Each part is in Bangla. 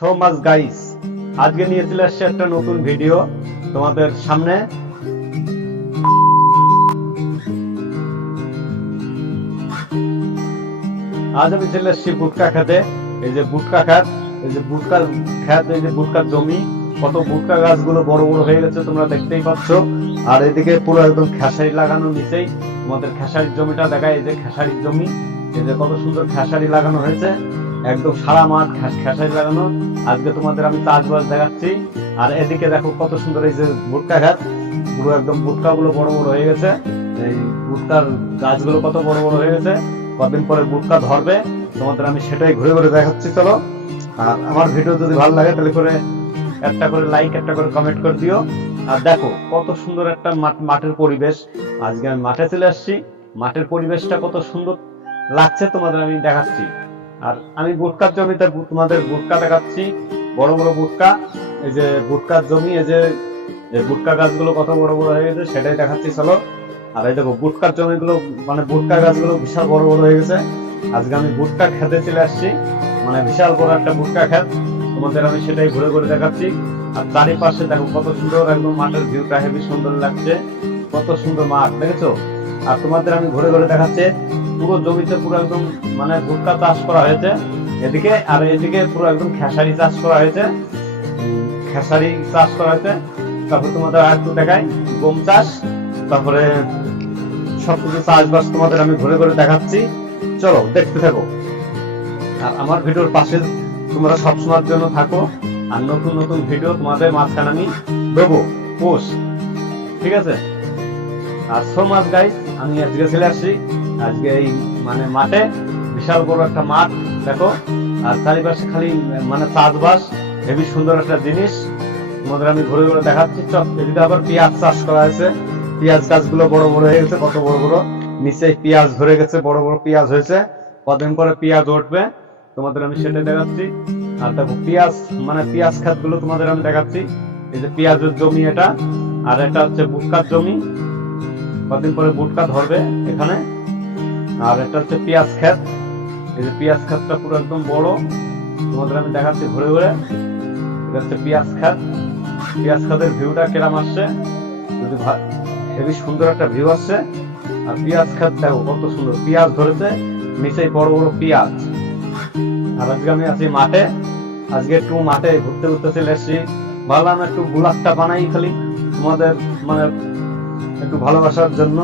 সো মাচ গাইস, আজকে নিয়ে চলে আসছে একটা নতুন ভিডিও তোমাদের সামনে। আজ আমি চলে আসছি ভুট্টা খেতে। এই যে ভুট্টা খেত, এই যে ভুট্টার খেত, এই যে ভুট্টার জমি, কত ভুট্টা গাছগুলো বড় বড় হয়ে গেছে তোমরা দেখতেই পাচ্ছ। আর এদিকে পুরো একদম খেসারি লাগানো, নিচেই তোমাদের খেসারির জমিটা দেখায়। এই যে খেসারির জমি, এই যে কত সুন্দর খেসারি লাগানো হয়েছে, একদম সারা মাঠ খেসারি লাগানো। আজকে তোমাদের আমি চাষবাস দেখাচ্ছি। আর এদিকে দেখো কত সুন্দর এই যে ভুট্টা খেত, পুরো একদম ভুট্টা গুলো বড় বড় হয়ে গেছে। এই ভুট্টার গাছগুলো কত বড় বড় হয়ে গেছে, কদিন পরে ভুট্টা ধরবে, তোমাদের আমি সেটাই ঘুরে ঘুরে দেখাচ্ছি। চলো, আর আমার ভিডিও যদি ভালো লাগে তাহলে করে একটা করে লাইক, একটা করে কমেন্ট করে দিও। আর দেখো কত সুন্দর একটা মাঠের পরিবেশ। আজকে আমি মাঠে চলে আসছি, মাঠের পরিবেশটা কত সুন্দর লাগছে তোমাদের আমি দেখাচ্ছি। আর আমি ভুট্টার জমিতে তোমাদের ভুট্টা দেখাচ্ছি, বড় বড় ভুট্টা। এই যে ভুট্টার জমি, এই যে ভুট্টা গাছগুলো কত বড় বড় হয়ে গেছে সেটাই দেখাচ্ছি। চলো, আর এই দেখো ভুট্টার জমিগুলো, মানে ভুট্টা গাছগুলো বিশাল বড় বড় হয়ে গেছে। আজকে আমি ভুট্টা খেতে চলে আসছি, মানে বিশাল বড় একটা ভুট্টা খেত, তোমাদের আমি সেটাই ঘুরে ঘুরে দেখাচ্ছি। আর চারিপাশে দেখো কত সুন্দর একদম মাঠের ভিউটা, হেবি সুন্দর লাগছে, কত সুন্দর মাঠ দেখেছো। আর তোমাদের আমি ঘুরে ঘুরে দেখাচ্ছি, পুরো জমিতে পুরো একদম মানে ভুট্টা চাষ করা হয়েছে এদিকে, আর এদিকে পুরো একদম খেসারি চাষ করা হয়েছে, খেসারি চাষ করা হয়েছে। তারপর তোমাদের আর একটু দেখাই গম চাষ, তারপরে সবকিছু চাষবাস তোমাদের আমি ঘুরে ঘুরে দেখাচ্ছি। চলো দেখতে থাকো, আর আমার ভিডিওর পাশে তোমরা সবসময়ের জন্য থাকো। আর নতুন নতুন ভিডিও তোমাদের মাঝখানে আমি দেবো পোস্ট, ঠিক আছে। আর সো মাচ গাইস, আমি আজকে চলে আসছি আজকে এই মানে মাঠে, বিশাল বড় একটা মাঠ দেখো। আর চারিপাশে খালি মানে চাষবাস, হেবি সুন্দর একটা জিনিস তোমাদের আমি ঘুরে ঘুরে দেখাচ্ছি। এদিকে আবার পেঁয়াজ চাষ করা হয়েছে, পেঁয়াজ গাছগুলো বড় বড় হয়ে গেছে, কত বড় বড়, নিচে পেঁয়াজ ধরে গেছে, বড় বড় পেঁয়াজ হয়েছে, কদিন পরে পেঁয়াজ উঠবে, তোমাদের আমি সেটাই দেখাচ্ছি। আর দেখো পেঁয়াজ, মানে পেঁয়াজ খাত গুলো তোমাদের আমি দেখাচ্ছি। এই যে পেঁয়াজের জমি এটা, আর এটা হচ্ছে ভুট্টার জমি, কদিন পরে ভুট্টা ধরবে এখানে। আর এটা হচ্ছে পেঁয়াজ ক্ষেত, এই যে পেঁয়াজ ক্ষেতটা পুরো একদম বড়, তোমাদের আমি দেখাচ্ছি ঘুরে ঘুরে। এটা হচ্ছে পেঁয়াজ ক্ষেত, পেঁয়াজ ক্ষেতের ভিউটা কেরাম আসছে, যদি হেবি সুন্দর একটা ভিউ আসছে। আর পেঁয়াজ ক্ষেত দেখো কত সুন্দর, পেঁয়াজ ধরেছে, নিচে বড় বড় পেঁয়াজ। আর আজকে আমি আছি মাঠে, আজকে একটু মাঠে ঘুরতে ঘুরতে চলে এসেছি। ভাবলাম একটু ব্লগটা বানাই খালি তোমাদের মানে একটু ভালোবাসার জন্য।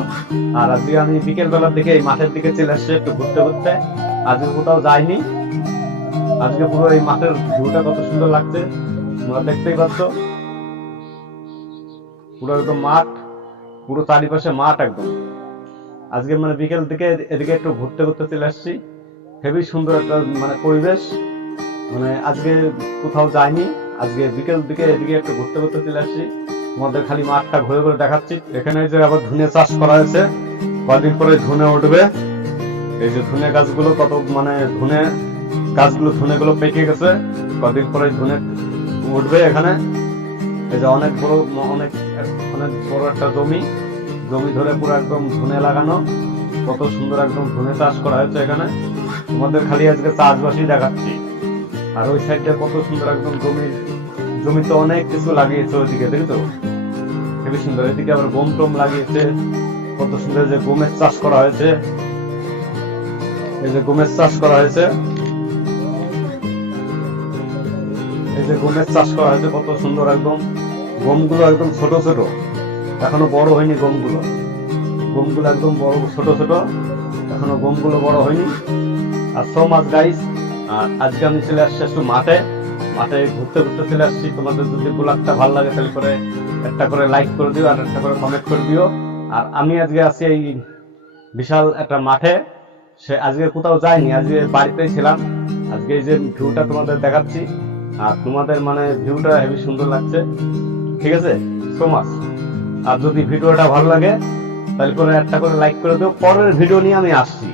আর আজকে আমি বিকেল বেলার দিকে এই মাঠের দিকে চলে আসছি একটু ঘুরতে ঘুরতে। আজকে কোথাও যাইনি, আজকে পুরো এই মাঠের ভিউটা কত সুন্দর লাগছে তোমরা দেখতেই পাচ্ছ। পুরো একদম মাঠ, পুরো চারিপাশে মাঠ একদম। আজকে মানে বিকেল দিকে এদিকে একটু ঘুরতে ঘুরতে চলে আসছি, হেবি সুন্দর একটা মানে পরিবেশ। মানে আজকে কোথাও যাইনি, আজকে বিকেল দিকে এদিকে একটু ঘুরতে ঘুরতে চলে আসছি, তোমাদের খালি মাঠটা ঘুরে ঘুরে দেখাচ্ছি। এখানে যে আবার ধুনে চাষ করা হয়েছে, কদিন পরে ধুনে উঠবে। এই যে ধুনে গাছগুলো কত মানে ধুনে গাছগুলো, ধুনে গুলো পেকে গেছে, কদিন পরে ধুনে উঠবে এখানে। এই যে অনেক বড়, অনেক অনেক বড় একটা জমি, জমি ধরে পুরো একদম ধুনে লাগানো, কত সুন্দর একদম ধুনে চাষ করা হয়েছে এখানে। তোমাদের খালি আজকে চাষবাসই দেখাচ্ছি। আর ওই সাইডটা কত সুন্দর একদম জমিতে অনেক কিছু লাগিয়েছে ওইদিকে, দেখছো খুবই সুন্দর। এদিকে আবার গম টম লাগিয়েছে, কত সুন্দর যে গমের চাষ করা হয়েছে, এই যে গমের চাষ করা হয়েছে, এই যে গমের চাষ করা হয়েছে কত সুন্দর একদম। গমগুলো একদম ছোট ছোট, এখনো বড় হয়নি গমগুলো, গমগুলো একদম বড় ছোট ছোট, এখনো গমগুলো বড় হয়নি। আর সো মাচ গাইস, আর আজকে আমি চলে আসছি একটু মাঠে, মাঠে ঘুরতে ঘুরতে চলে আসছি। তোমাদের যদি ব্লগটা ভালো লাগে তাহলে করে একটা করে লাইক করে দিও, আর একটা করে কমেন্ট করে দিও। আর আমি আজকে আছি এই বিশাল একটা মাঠে, সে আজকে কোথাও যাইনি, আজকে বাড়িতেই ছিলাম। আজকে এই যে ভিউটা তোমাদের দেখাচ্ছি, আর তোমাদের মানে ভিউটা হেবি সুন্দর লাগছে, ঠিক আছে। So much. আর যদি ভিডিওটা ভালো লাগে তাহলে করে একটা করে লাইক করে দিও, পরের ভিডিও নিয়ে আমি আসছি।